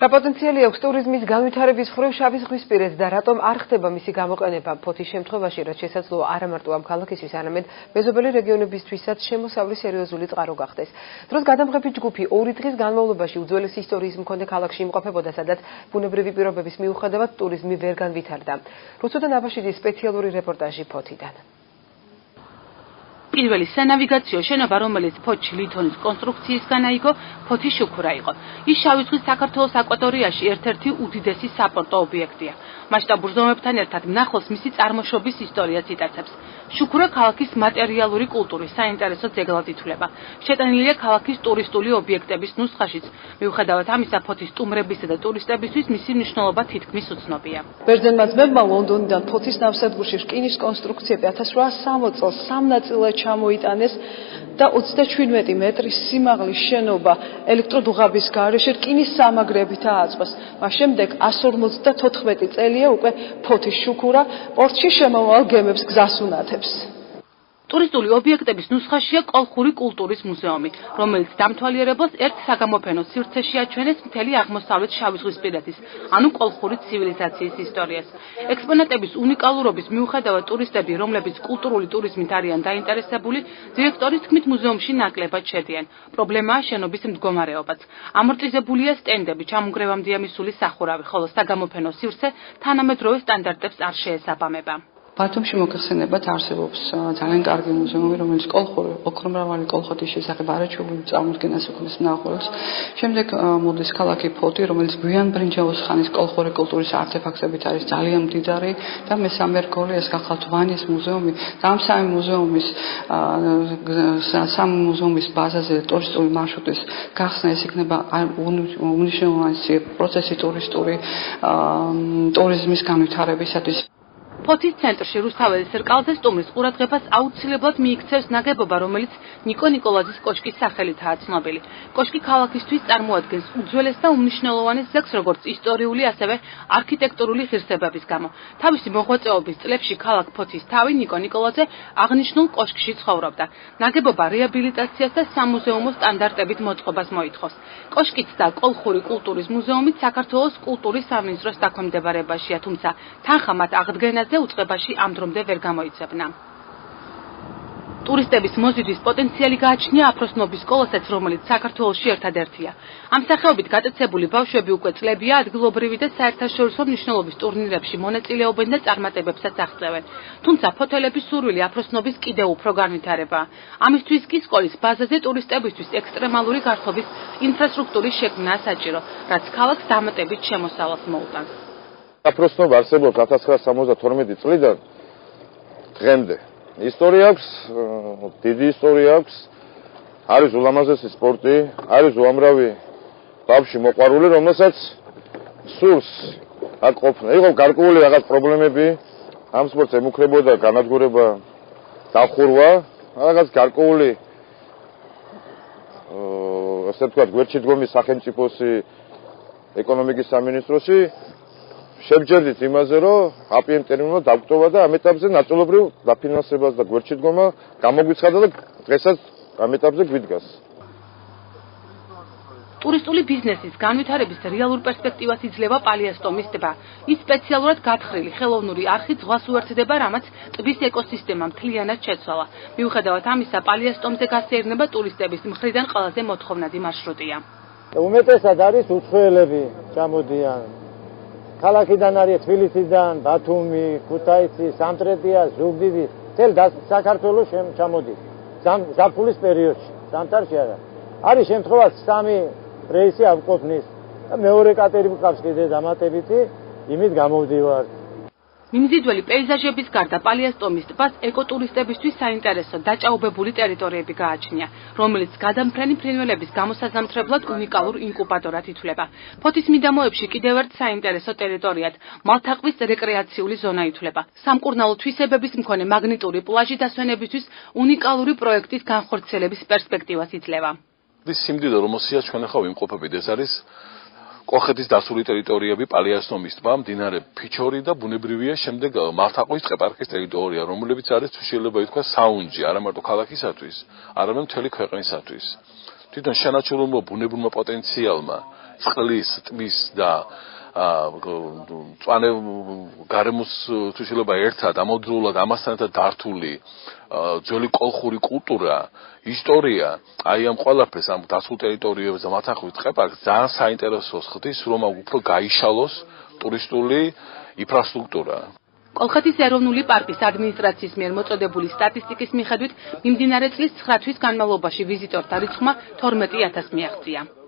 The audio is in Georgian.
რა პოტენციალი აქვს ტურიზმის განვითარების მხრივ შავი ზღვისპირეთ და რატომ არ ხდება მისი გამოყენება ფოთის შემთხვევაში, რაც შესაძლოა არა მარტო ამ ქალაქისთვის, არამედ მეზობელი რეგიონებისთვისაც შემოსავლის სერიოზული წყარო გახდეს. დროს გადამღები ჯგუფი 2 დღის განმავლობაში უძველესი ისტორიის მქონე ქალაქში იმყოფებოდა, სადაც ბუნებრივი პირობების მიუხედავად ტურიზმი ვერ განვითარდა. რუსუდან აბაშიძის სპეციალური რეპორტაჟი ფოთიდან. პირველი სანავიგაციო შენობა, რომელიც ფოთში ლითონის კონსტრუქციისგან აიგო, ფოთის შუქურა იყო. ის შავი ზღვის საქართველოს აკვატორიაში ერთ-ერთი უდიდესი საპორტო ობიექტია. მასშტაბურ ზომებთან ერთად მნახველს მისი წარმოშობის ისტორიაც იტაცებს. შუქურა ქალაქის მატერიალური კულტურის საინტერესო ძეგლად ითვლება. შეტანილია ქალაქის ტურისტული ობიექტების ნუსხაშიც. მიუხედავად ამისა, ფოთის სტუმრებისა და ტურისტებისთვის მისი მნიშვნელობა თითქმის უცნობია. ბერძენმა ძმებმა ლონდონიდან ფოთის ნავსადგურში რკინის კონსტრუქციები 1860 წელს 3 ნაწილად ჩამოიტანეს და 37 მეტრის სიმაღლის შენობა ელექტროდუღაბის გარეშე რკინის სამაგრებით ააწყვეს. მას შემდეგ 154 წელია უკვე ფოთის შუქურა პორტში შემოვალ გემებს გზას უნათებს. ტურისტული ობიექტების ნუსხაშია კოლხური კულტურის მუზეუმი, რომელიც დამთვალიერებელს ერთ საგამოფენო სივრცეში აჩვენეს მთელი აღმოსავლეთ შავიზღვისპირეთის, ანუ კოლხური ცივილიზაციის ისტორიას. ექსპონატების უნიკალურობის მიუხედავად ტურისტები, რომლებიც კულტურული ტურიზმით არიან დაინტერესებული, დირექტორის თქმით მუზეუმში ნაკლებად შედიან. პრობლემაა შენობის მდგომარეობაც. ამორტიზებულია სტენდები, ჩამონგრევამდეა მისული სახურავი, ხოლო საგამოფენო სივრცე თანამედროვე სტანდარტებს არ შეესაბამება. ბათუმში მოგეხსენებათ არსებობს ძალიან კარგი მუზეუმი, რომელიც ოქრომრავალი კოლხეთის შესახებ არაჩვეულებრივ წარმოდგენას უქმნის მნახველს. შემდეგ მოდის ქალაქი ფოთი, რომელიც გვიან ბრინჯაოს ხანის კოლხური კულტურის არტეფაქტებით არის ძალიან მდიდარი და მესამე რგოლი ეს გახლავთ ვანის მუზეუმი. და ამ სამი მუზეუმის ბაზაზე ტურისტული მარშრუტის გახსნა ეს იქნება უნიშნელოვანი პროცესი ტურიზმის განვითარებისათვის. ფოთის ცენტრში რუსთაველის რკალზე სტუმრის ყურადღებას აუცილებლად მიიქცევს ნაგებობა, რომელიც ნიკო ნიკოლაძის კოშკის სახელითაა ცნობილი. კოშკი ქალაქისთვის წარმოადგენს უძველეს და უმნიშვნელოვანეს ზეგს, როგორც ისტორიული, ასევე არქიტექტურული ღირსებების გამო. თავისი მოღვაწეობის წლებში ქალაქ ფოთის თავი ნიკო ნიკოლაძე აღნიშნულ კოშკში ცხოვრობდა. ნაგებობა რეაბილიტაციას და სამუზეუმო სტანდარტებით მოწყობას მოითხოვს. კოშკიც და კოლხური კულტურის მუზეუმით საქართველოს კულტურის სამინისტროს დაქვემდებარებაშია, თუმცა თანხა მათ აღდგენაზე უწყებაში ამ დრომდე ვერ გამოიცემნა. ტურისტების მოზიდვის პოტენციალი გააჩნია აფროსნობის სკოლასაც, რომელიც საქართველოში ერთადერთია. ამ სახეობით გატაცებული ბავშვები უკვე წლებია ადგილობრივი და საერთაშორისო მნიშვნელობის ტურნირებში მონაწილეობენ და წარმატებებსაც აღწევენ. თუმცა ფოთელების სურვილი აფროსნობის კიდევ უფრო განვითარებაა. ამისთვის კი სკოლის ბაზაზე ტურისტებისთვის ექსტრემალური გართობის ინფრასტრუქტურის შექმნაა საჭირო, რაც ქალაქს დამატებით შემოსავალს მოუტანს. აფროსნობა არსებობს 1972 წლიდან დღემდე. ისტორია აქვს, დიდი ისტორია აქვს, არის ულამაზესი სპორტი, არის უამრავი ბავშვი მოყვარული, რომელსაც სურს აქ ყოფნა. იყო გარკვეული რაღაც პრობლემები, ამ სპორტს ემუქრებოდა განადგურება, დახურვა, რაღაც გარკვეული ასე ვთქვათ, გვერდში დგომის სახელმწიფოსი ეკონომიკის სამინისტროში შევჯერდით იმაზე, რომ APM ტერმინალმა დაგვტოვა და ამ ეტაპზე ნაწილობრივ დაფინანსებას და გვერდში დგომა გამოგვიცხადა და დღესაც ამ ეტაპზე გვიდგას. ტურისტული ბიზნესის განვითარების რეალურ პერსპექტივას იძლევა პალიასტომის ტბა. ის სპეციალურად გათხრილი ხელოვნური არხით ზღვას უერთდება, რამაც ტბის ეკოსისტემა მთლიანად შეცვალა. მიუხედავად ამისა, პალიასტომზე გასეირნება ტურისტების მხრიდან ყველაზე მოთხოვნადი მარშრუტია. უმეტესად არის უცხოელები ჩამოდიან. ქალაქიდან არის თბილისიდან, ბათუმი, ქუთაისი, სამტრედია, ზუგდიდი, მთელ საქართველოს ჩამოდის. ზაფხულის პერიოდში, ზამთარში არა. არის შემთხვევა 3 რეისი აღკვეთნის და მეორე კატერი მყავს კიდე დამატებითი, იმით გამოვდივართ. მიმზიდველი პეიზაჟების გარდა პალიასტომის ტბას ეკოტურისტებისთვის საინტერესო დაჭაობებული ტერიტორიები გააჩნია, რომელიც გადამფრენი ფრინველების გამოსაზამთრებლად უნიკალურ ინკუბატორად ითვლება. ფოთის მიდამოებში კიდევ ერთ საინტერესო ტერიტორიად მალთაყვის რეკრეაციული ზონა ითვლება. სამკურნალო თვისებების მქონე მაგნიტური პლაჟი დასვენებისთვის უნიკალური პროექტის განხორციელების პერსპექტივას იძლევა. ის სიმდიდრე, რომელსაც ჩვენ ახლა ვიმყოფებით, ეს არის კოლხეთის დასული ტერიტორიები, პალიასტომის ტბა, მდინარე ფიჩორი და ბუნებრივია შემდეგ მალთაყვის ტყეპარკის ტერიტორია, რომლებიც არის შეიძლება ითქვას საუნჯი, არა მარტო ქალაქისათვის, არამედ მთელი ქვეყნისათვის. თვითონ შენარჩუნებულმა ბუნებრივმა პოტენციალმა წყლის, ტბის და წვანე გარემოს თვისილება ერთად ამავდროულად ამასთან ერთად დართული ძველი კოლხური კულტურა, ისტორია, აი ამ ყველაფერს ამ დასულ ტერიტორიებზე მათახვით წყეპარკს ძალიან საინტერესოს ხდის, რომ უფრო გაიშალოს ტურისტული ინფრასტრუქტურა. კოლხეთის ეროვნული პარკის ადმინისტრაციის მიერ მოწოდებული სტატისტიკის მიხედვით, მიმდინარე წლის 9 თვის განმავლობაში ვიზიტორთა რიცხვმა 12000 მიაღწია.